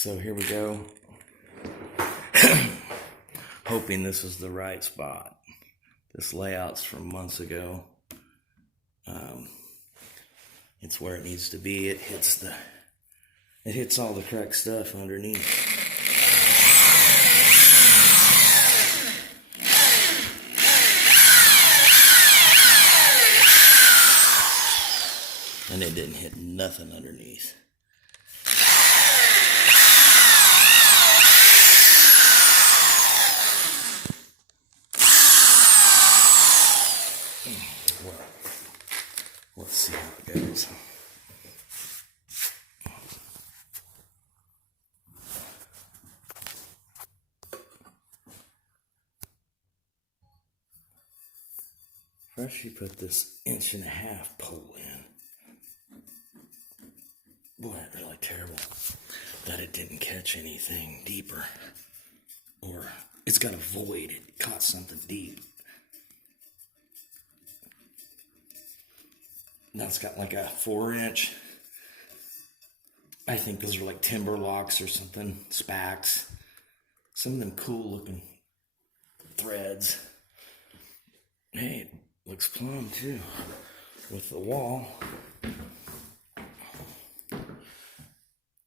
So here we go. Hoping this is the right spot. This layout's from months ago. It's where it needs to be. It hits all the correct stuff underneath. And it didn't hit nothing underneath. Well, let's see how it goes. First you put this 1.5-inch pole in. Boy, that's really terrible that it didn't catch anything deeper. Or it's got a void. It caught something deep. Now it's got like a 4-inch. I think those are like timber locks or something. Spacks. Some of them cool looking threads. Hey, it looks plumb too. With the wall.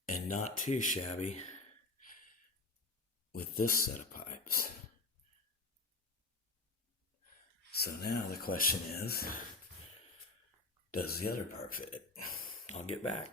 And not too shabby with this set of pipes. So now the question is, does the other part fit? I'll get back.